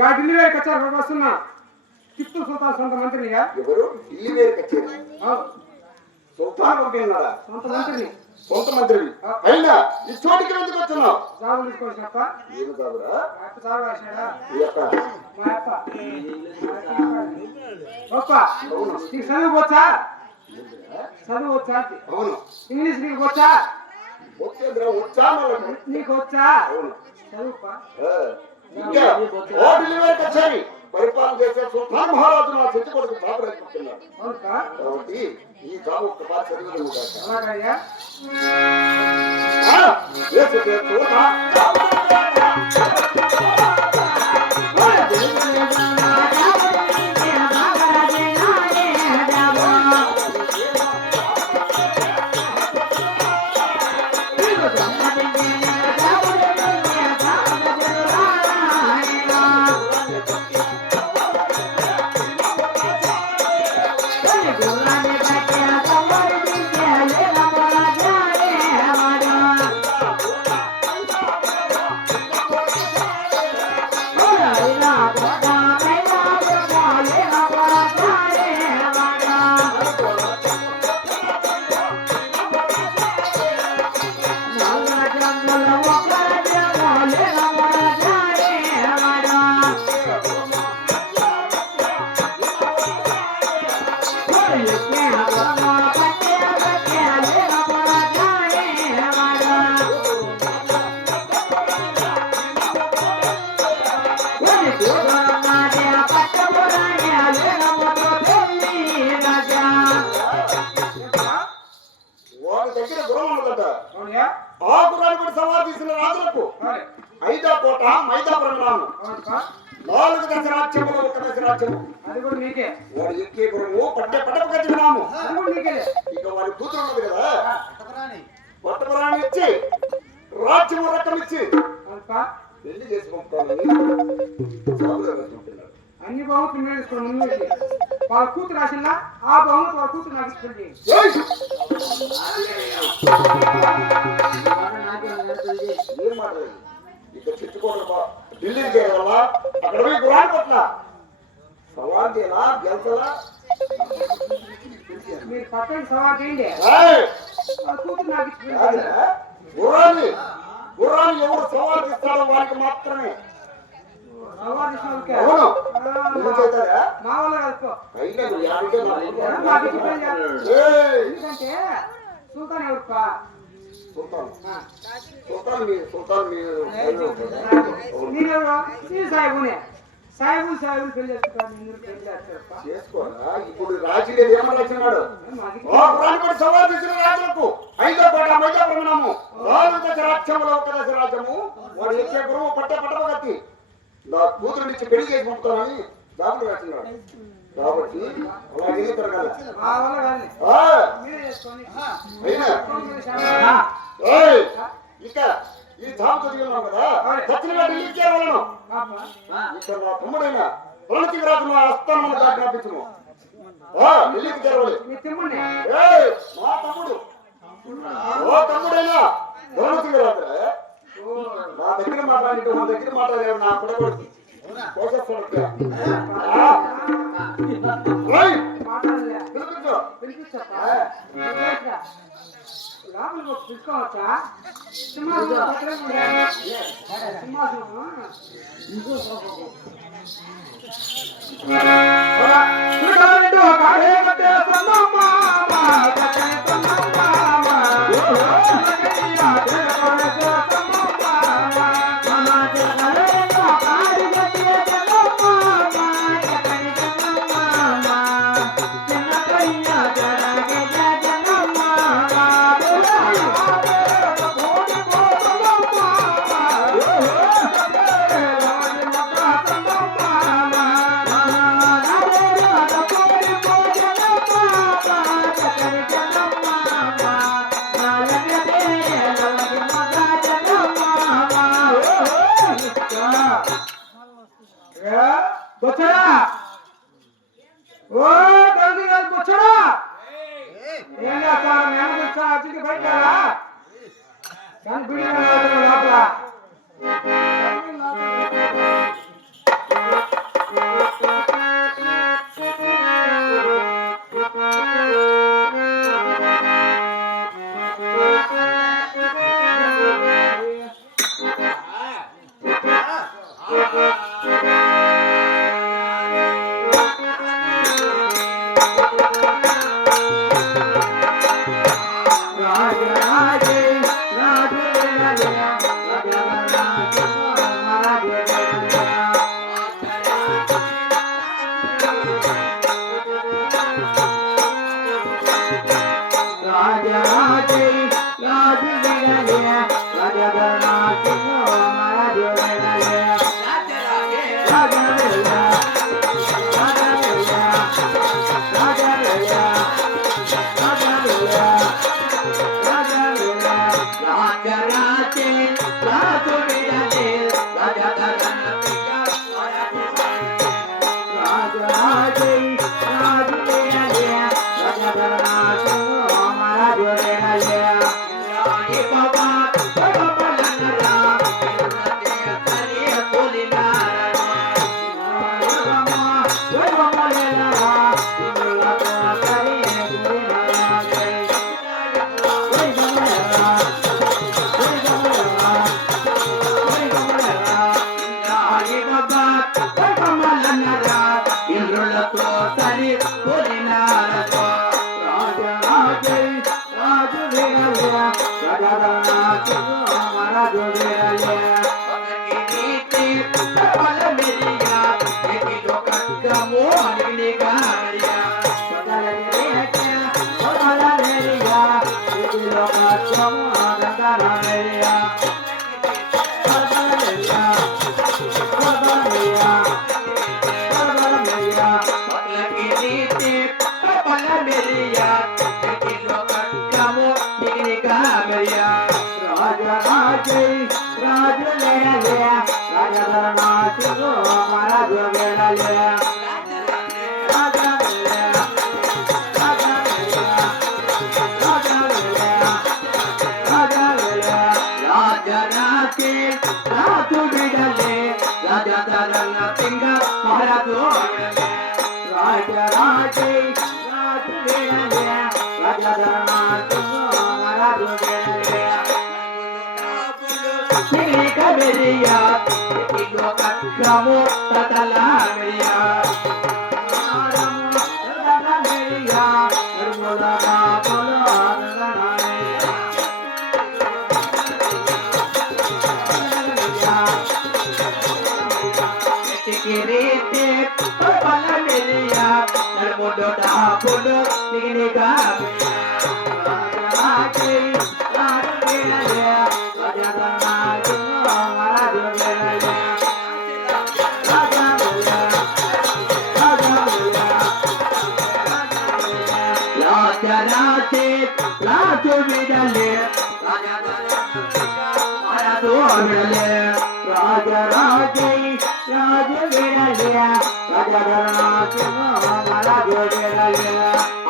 Yeah Delhi వేరు కచ్చారు వస్తున్నా టిప్పు సుల్తాన్ సొంత మంత్రిగా. ఎవరు? ఢిల్లీ వేరు కచ్చారు సుల్తాన్ పంపినారా? సొంత మంత్రిని. సొంత మంత్రిని అయినా ఈ చోటికి ఎందుకు వచ్చున్నావు? జాబు తీసుకోవచ్చు చెప్ప. ఏమి జాబురా? జాబు రాశాడా మా అప్ప. నీకు చదువు వచ్చా? చదువు వచ్చా? అవును. ఇంగ్లీష్ నీకు వచ్చా? వచ్చా నీకు వచ్చా? అవును. చదువుప. ఇంకా ఢిల్లీ వేరు కచ్చారి పరిపాలన చేసే సుల్తాన్ మహారాజు నా చెట్టు కొడుకు జాబు రాసుకుంటున్నాడు కాబట్టి ఈ జాబు ఒక్క బాగా చదివింది. అలాగయ్యా రాజులకు 5 కోట మైదాపురం గ్రామం 4 దశరాజ్యములు 1 దశరాజ్యము. అది కూడా నీకే. వాడు ఎక్కేపురము పట్టపు గది వినాము. అది కూడా నీకే. ఇక వాడి కూతురు ఉన్నది కదా పట్టపురాణి ఇచ్చి రాజ్యము రకం ఇచ్చి పెళ్లి చేసి పంపుతానని అన్ని బాగుంటుంది మేడుకోండి. వాళ్ళ కూతురు రాసిందా ఆ బాగుంది వాళ్ళ కూతురు నాకు ఇస్తుంది. ఏం మాట్లాడదు ఇక చెట్టుకోవడం ఢిల్లీకి చేయాలా అక్కడ పోయి గురాలు పట్ల సవాల్ చేయాలా గెలుసలా మీరు పక్కకి సవాల్ చేయండి. వాళ్ళ కూతురు నాకు ఇస్తుంది. గుర్రాన్ని ఎవరు సవాల్ చేస్తారో వారికి మాత్రమే. మా వాళ్ళ కలుపుకో. ఎందుకంటే సుల్తాన్ ఎవరుపా సాయిబు సాయిబులు పెళ్లి చేసుకోరా. ఇప్పుడు రాజులేదు ఏమన్నాడు సవాల్ చేసిన రాజులకు 5 కోట మైదాపురం నాము 4 దశరాజ్యములు 1 దశరాజ్యము. వాడు ఎక్కే గురువు పట్టపగతి నా కూతురు నుంచి పెళ్లి చేసి పంపుతానని దాపులు రాసినాడు. కాబట్టి అలాగే తిరగాలి. ఇక ఈ ధామ చదివినాం కదా దక్షిణగా ఢిల్లీకి చేరవలను. ఇక్కడ నా తమ్ముడైనా రణతికి రాజు నా అస్థానం జ్ఞాపించము. ఢిల్లీకి చేరవాలి. మా తమ్ముడు ఓ తమ్ముడైనా రణతికి రాజు నా దగ్గర మాట్లాడి నా దగ్గర మాట్లాడారు నా పడగొడుతుంది తీసుకోవచ్చా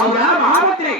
అవునా మహామంత్రి?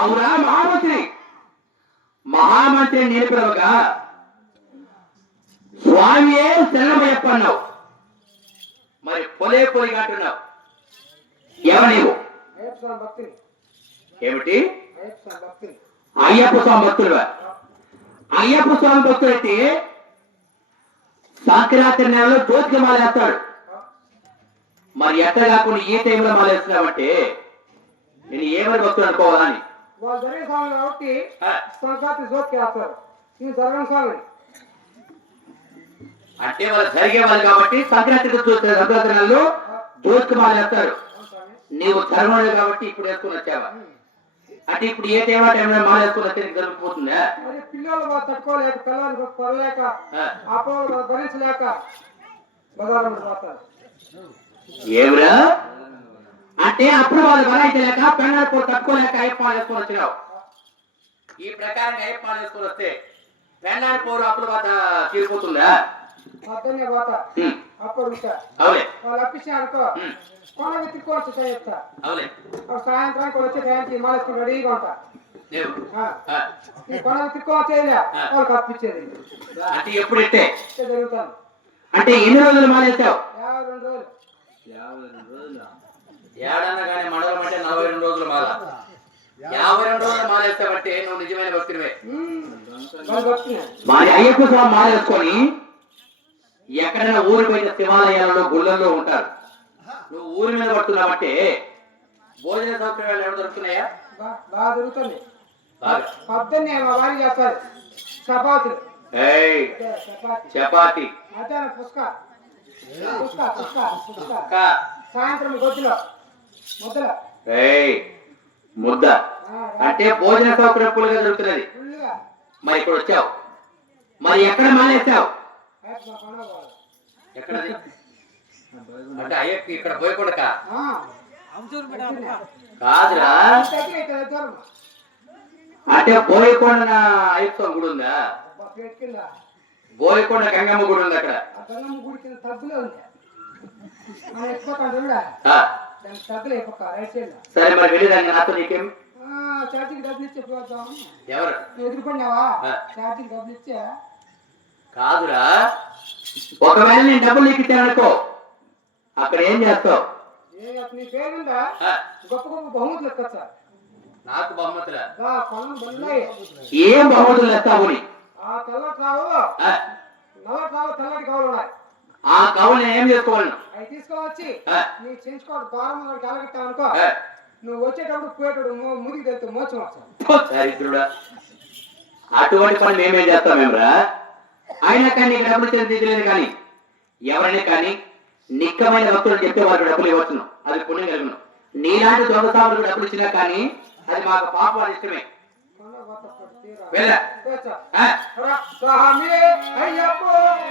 అవునా మహామంత్రి? మహామంత్రి నేను పిలవగా స్వామియే శరణమయ్యప్ప అన్నావు, మరి పొలే పొలిగా అంటున్నావు. ఎవరు భక్తిని ఏమిటి? భక్తిని అయ్యప్ప స్వామి భక్తులు. అయ్యప్ప స్వామి భక్తులైతే సంక్రాంతి నెలలో జ్యోతికి మాలేస్తాడు. మరి ఎట్ట కాకుండా ఈ టైంలో మాలేస్తున్నావంటే నేను ఏమని భక్తులు అనుకోవాలని? వాళ్ళు జరిగే స్వామి కాబట్టి సంక్రాంతి జోక్కి వేస్తారు. ఇది జరగని స్వామి. అంటే వాళ్ళు జరిగే వాళ్ళు కాబట్టి సంక్రాంతికి చూస్తారు. సంక్రాంతి నెలలో దోచుకు మాల వేస్తారు. అవును స్వామి. నీవు ధర్మం కాబట్టి ఇప్పుడు వేసుకుని వచ్చావా? అంటే ఇప్పుడు ఏ టైంలో మాల వేసుకుని వస్తే నీకు దొరికిపోతుందా? మరి పిల్లలు వాళ్ళు తట్టుకోలేక పిల్లలు పడలేక అపోహలు భరించలేక బజారు పోతారు. ఏమిరా అంటే అప్పుడు వాళ్ళు భరించలేక పెళ్ళాలు తట్టుకోలేక అయ్యప్పాలు వేసుకొని వచ్చినావు. ఈ ప్రకారంగా అయ్యప్పాలు వేసుకొని వస్తే పెళ్ళాలి పోరు అప్పుడు తీరిపోతుందా? పొద్దున్నే పోతా అప్పుడు ఉంటా. అవులే వాళ్ళు అప్పించా అనుకో కొనవి తిక్కోవచ్చు చేస్తా. అవులే సాయంత్రానికి వచ్చే టైంకి మళ్ళీ రెడీగా ఉంటా. లేవు. ఈ కొనవి తిక్కో చేయలే వాళ్ళకి అప్పించేది అంటే ఎప్పుడు ఇట్టే జరుగుతాను. అంటే ఎన్ని రోజులు మానేస్తావు? 52 రోజులు. ఏడన్నా కానీ మండలం అంటే 42 రోజులు మాల. 52 రోజులు మానేస్తావంటే నువ్వు నిజమైన భక్తుడివే. వాళ్ళు వస్తున్నాయి. మా అయ్యప్ప స్వామి మాలేసుకొని ఎక్కడైనా ఊరి బయట శివాలయాలలో గుళ్ళల్లో ఉంటారు. నువ్వు ఊరి మీద పడుతున్నావంటే భోజన సౌకర్యాలు ఎవరు దొరుకుతున్నాయా? బాగా జరుగుతుంది. బాగా. పొద్దున్నే మా వారి చేస్తారు చపాతీలు. ఏయ్ చపాతి మధ్యాహ్నం పుష్క అక్క. సాయంత్రం గొజ్జులో ముద్దలు. ఏయ్ ముద్ద అంటే భోజన సౌకర్యం ఫుల్గా దొరుకుతున్నది. ఫుల్గా మరి ఇక్కడ వచ్చావు, మరి ఎక్కడ మానేసావు? మా పండుగ పోవాలి. ఎక్కడది? అంటే అయ్యప్ప ఇక్కడ పోయకూడక కాదురా. దగ్గర ఇక్కడ దూరం. అంటే బోయకొండ అయ్యప్ప గుడి ఉందా? పెట్టుకెళ్ళా బోయకొండ గంగమ్మ గుడి ఉంది అక్కడ. ఆ గంగమ్మ గుడి కింద తగ్గులో ఉంది. మనం ఎక్కిపోతాం చూడ ఆ, దానికి తగ్గులు అయిపోక రైట్ సైడ్. సరే మరి వెళ్ళేదాన్ని నాతో నీకేం? ఛార్జీకి డబ్బులు ఇచ్చే పోతాం. ఎవరు? నువ్వు ఎదుర్కొన్నావా? ఆ. ఛార్జీకి డబ్బులు ఇచ్చా. కాదురా, ఒకవేళ నేను డబ్బులు నీకు ఇచ్చాననుకో అక్కడ ఏం చేస్తావు? నీ పేరుందా ఆ, గొప్ప గొప్ప బహుమతులు ఎక్కచ్చా. నాకు బహుమతులా? పనులు బండ్లాయి. ఏం బహుమతులు ఇస్తావు నీ? ఆ తెల్ల ట్రావు ఆ, నల్ల ట్రావు తెల్లటి కావులు ఉన్నాయి. ఆ కావులు నేను ఏం చేసుకోవాలను? అవి తీసుకొచ్చి ఆ. నీకు చేయించుకోవడం ద్వారం కలగట్టావు అనుకో. ఆ, నువ్వు వచ్చేటప్పుడు పోయేటప్పుడు ముదికి తెస్తే మోచం వస్తావు. దరిద్రుడా, అటువంటి పని మేమేం చేస్తామేమ్రా? అయినా కానీ నీకు డబ్బులు తెలియదు. కానీ ఎవరైనా కానీ నిక్కమైన భక్తులు చెప్తే వారికి డబ్బులు ఇవ్వచ్చును, అది పుణ్యం కలుగును. నీలాంటి దొంగ సాములకు డబ్బులు ఇచ్చినా కానీ అది మాకు పాపం, అది ఇష్టమే. వెళ్ళ. ఆ? స్వామి అయ్యప్ప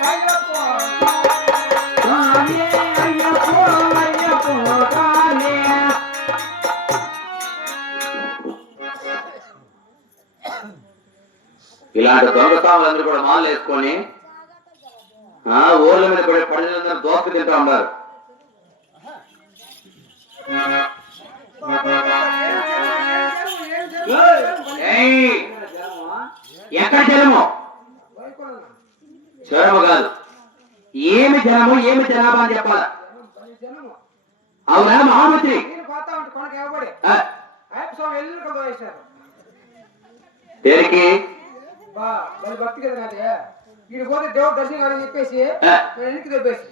అయ్యప్ప స్వామి అయ్యప్ప అయ్యప్ప కాలే. ఇలాంటి దొంగ సాములందరూ కూడా మాలు వేసుకొని ఊర్ల మీద పడే పళ్ళందరూ దోస్తు తింటా ఉన్నారు. ఏయ్, ఎక్కడ జనము? జనము కాదు, ఏమి జనము, ఏమి జనాభా అని చెప్పాలా? అవునా మహామంత్రి? దేనికి? భక్తి కదా నాదే. వీడు పోతే దేవుడు దర్శనం కాదని చెప్పేసి ఎన్నికి దెబ్బేసి